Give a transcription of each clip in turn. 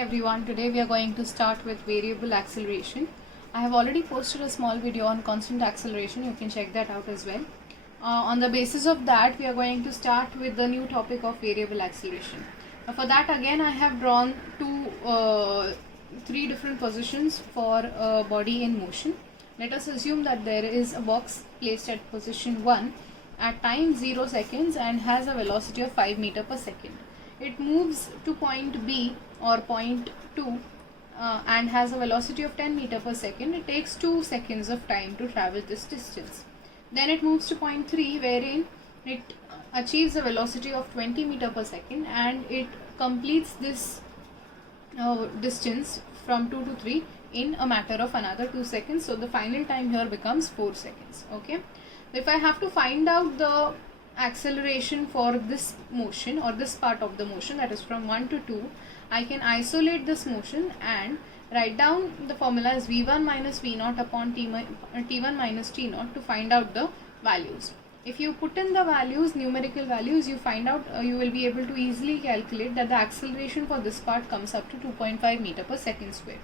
everyone, today we are going to start with variable acceleration. I have already posted a small video on constant acceleration, you can check that out as well. On the basis of that, we are going to start with the new topic of variable acceleration. For that again, I have drawn three different positions for a body in motion. Let us assume that there is a box placed at position 1 at time 0 seconds and has a velocity of 5 meter per second. It moves to point B or point 2 and has a velocity of 10 meter per second. It takes 2 seconds of time to travel this distance. Then it moves to point 3 wherein it achieves a velocity of 20 meter per second and it completes this distance from 2 to 3 in a matter of another 2 seconds. So the final time here becomes 4 seconds. Okay. If I have to find out the acceleration for this motion or this part of the motion, that is from 1 to 2, I can isolate this motion and write down the formula as v1 minus v0 upon t1 minus t0 to find out the values. If you put in the values, numerical values, you find out you will be able to easily calculate that the acceleration for this part comes up to 2.5 meter per second square.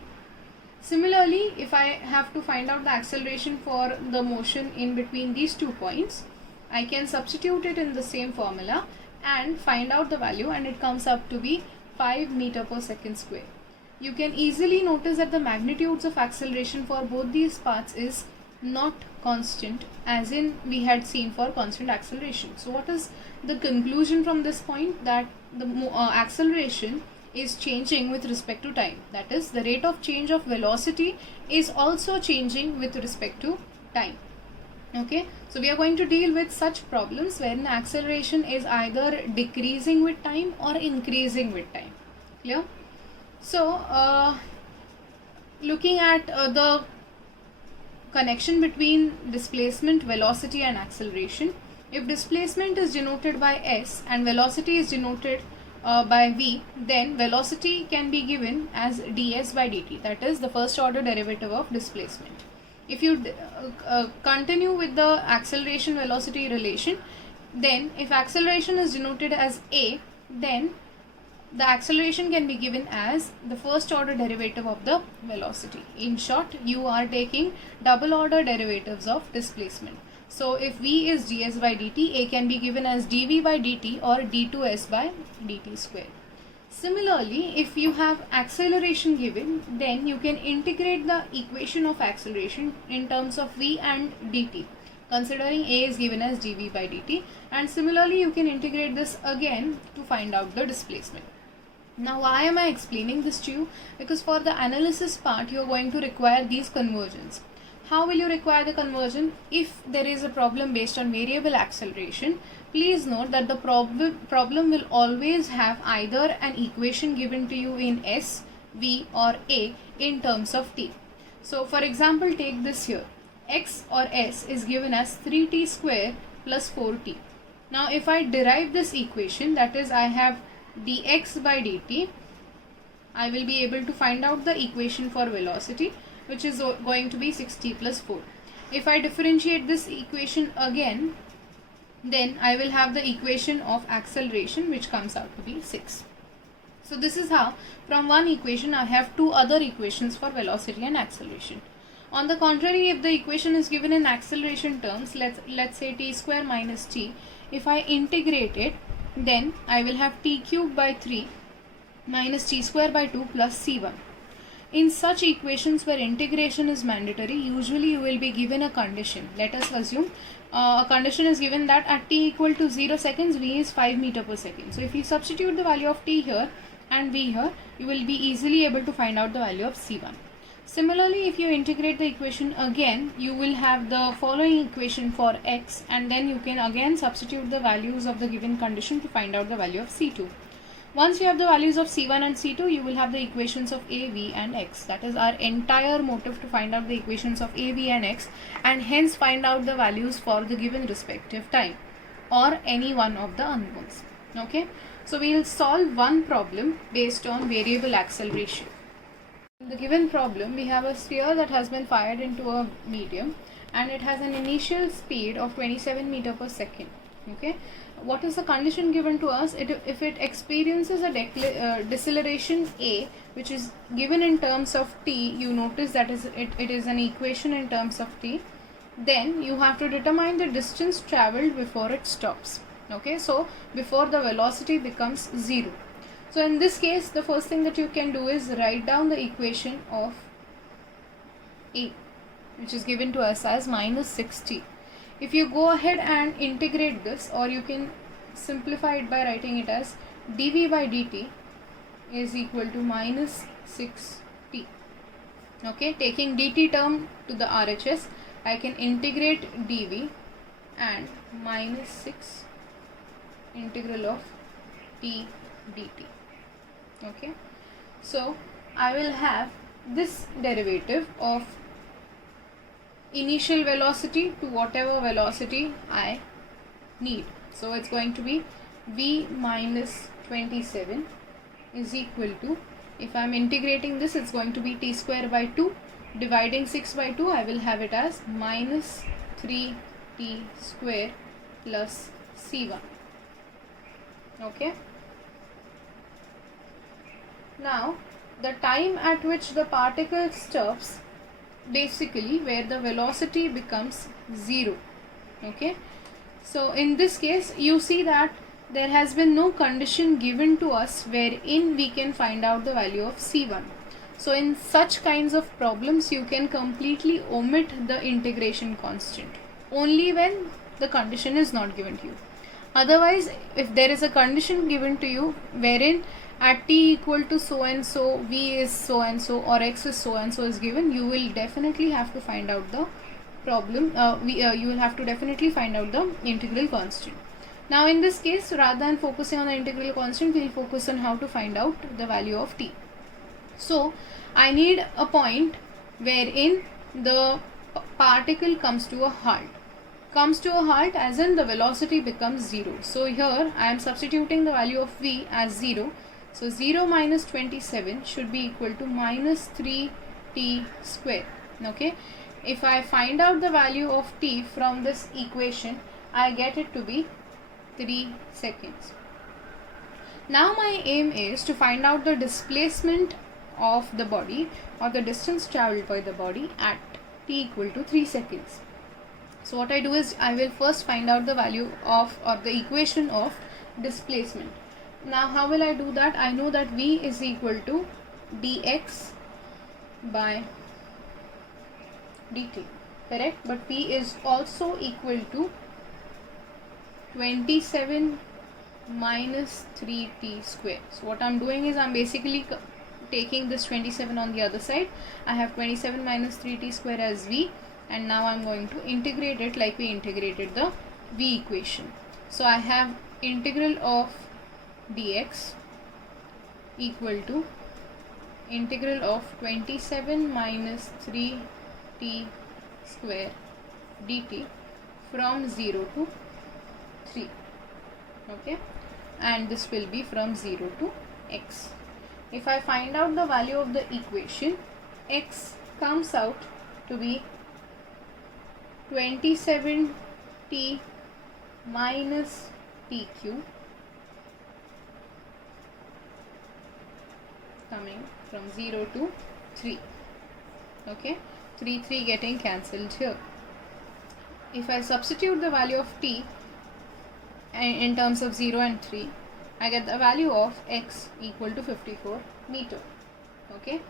Similarly, if I have to find out the acceleration for the motion in between these 2 points, I can substitute it in the same formula and find out the value, and it comes up to be 5 meter per second square. You can easily notice that the magnitudes of acceleration for both these parts is not constant, as in we had seen for constant acceleration. So what is the conclusion from this point? That the acceleration is changing with respect to time. That is, the rate of change of velocity is also changing with respect to time. Okay, so we are going to deal with such problems wherein the acceleration is either decreasing with time or increasing with time. Clear? So looking at the connection between displacement, velocity and acceleration, if displacement is denoted by s and velocity is denoted by v, then velocity can be given as ds by dt, that is the first order derivative of displacement. If you continue with the acceleration velocity relation, then if acceleration is denoted as a, then the acceleration can be given as the first order derivative of the velocity. In short, you are taking double order derivatives of displacement. So if v is ds by dt, a can be given as dv by dt or d2s by dt square. Similarly, if you have acceleration given, then you can integrate the equation of acceleration in terms of v and dt, considering a is given as dv by dt, and similarly you can integrate this again to find out the displacement. Now why am I explaining this to you? Because for the analysis part you are going to require these conversions. How will you require the conversion? If there is a problem based on variable acceleration, please note that the problem will always have either an equation given to you in s, v or a in terms of t. So for example, take this here. X or s is given as 3t square plus 4t. Now if I derive this equation, that is I have dx by dt, I will be able to find out the equation for velocity, which is going to be 6t plus 4. If I differentiate this equation again, then I will have the equation of acceleration, which comes out to be 6. So this is how from one equation I have two other equations for velocity and acceleration. On the contrary, if the equation is given in acceleration terms, let's say t square minus t, if I integrate it, then I will have t cube by 3 minus t square by 2 plus c1. In such equations where integration is mandatory, usually you will be given a condition. Let us assume a condition is given that at t equal to 0 seconds, v is 5 meter per second. So if you substitute the value of t here and v here, you will be easily able to find out the value of c1. Similarly, if you integrate the equation again, you will have the following equation for x, and then you can again substitute the values of the given condition to find out the value of c2. Once you have the values of c1 and c2, you will have the equations of a, v and x. That is our entire motive, to find out the equations of a, v and x, and hence find out the values for the given respective time or any one of the unknowns. Okay, so we will solve one problem based on variable acceleration. In the given problem, we have a sphere that has been fired into a medium and it has an initial speed of 27 meter per second. Okay, what is the condition given to us? If it experiences a deceleration a, which is given in terms of t, you notice that it is an equation in terms of t, then you have to determine the distance traveled before it stops. Okay, so before the velocity becomes 0. So in this case, the first thing that you can do is write down the equation of a, which is given to us as minus 6t. If you go ahead and integrate this, or you can simplify it by writing it as dv by dt is equal to minus 6t. Okay, taking dt term to the RHS, I can integrate dv and minus 6 integral of t dt. Okay, so I will have this derivative of initial velocity to whatever velocity I need. So it's going to be v minus 27 is equal to, if I'm integrating this, it's going to be t square by 2, dividing 6 by 2, I will have it as minus 3t square plus c1. Okay, now the time at which the particle stops, basically where the velocity becomes 0. Okay, so in this case you see that there has been no condition given to us wherein we can find out the value of c1. So in such kinds of problems you can completely omit the integration constant only when the condition is not given to you. Otherwise, if there is a condition given to you wherein at t equal to so and so, v is so and so, or x is so and so is given, you will definitely have to find out the problem. You will have to definitely find out the integral constant. Now in this case, rather than focusing on the integral constant, we will focus on how to find out the value of t. So I need a point wherein the particle comes to a halt. Comes to a halt as in the velocity becomes 0. So here I am substituting the value of v as 0. So 0 minus 27 should be equal to minus 3t square. Okay, if I find out the value of t from this equation, I get it to be 3 seconds. Now my aim is to find out the displacement of the body, or the distance traveled by the body at t equal to 3 seconds. So what I do is I will first find out the value of, or the equation of displacement. Now how will I do that? I know that v is equal to dx by dt, correct? But v is also equal to 27 minus 3t square. So what I'm doing is I'm basically taking this 27 on the other side. I have 27 minus 3t square as v, and now I'm going to integrate it like we integrated the v equation. So I have integral of dx equal to integral of 27 minus 3t square dt from 0 to 3. Okay, and this will be from 0 to x. If I find out the value of the equation, x comes out to be 27t minus t cube, coming from 0 to 3. Okay, 3 getting cancelled here. If I substitute the value of t in terms of 0 and 3, I get the value of x equal to 54 meter. Okay,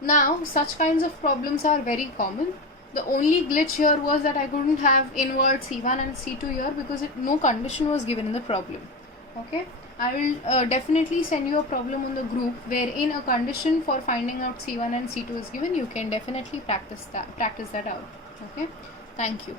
now such kinds of problems are very common. The only glitch here was that I couldn't have invert C1 and C2 here because no condition was given in the problem. Okay, I will definitely send you a problem on the group wherein a condition for finding out C1 and C2 is given. You can definitely practice that out. Okay, thank you.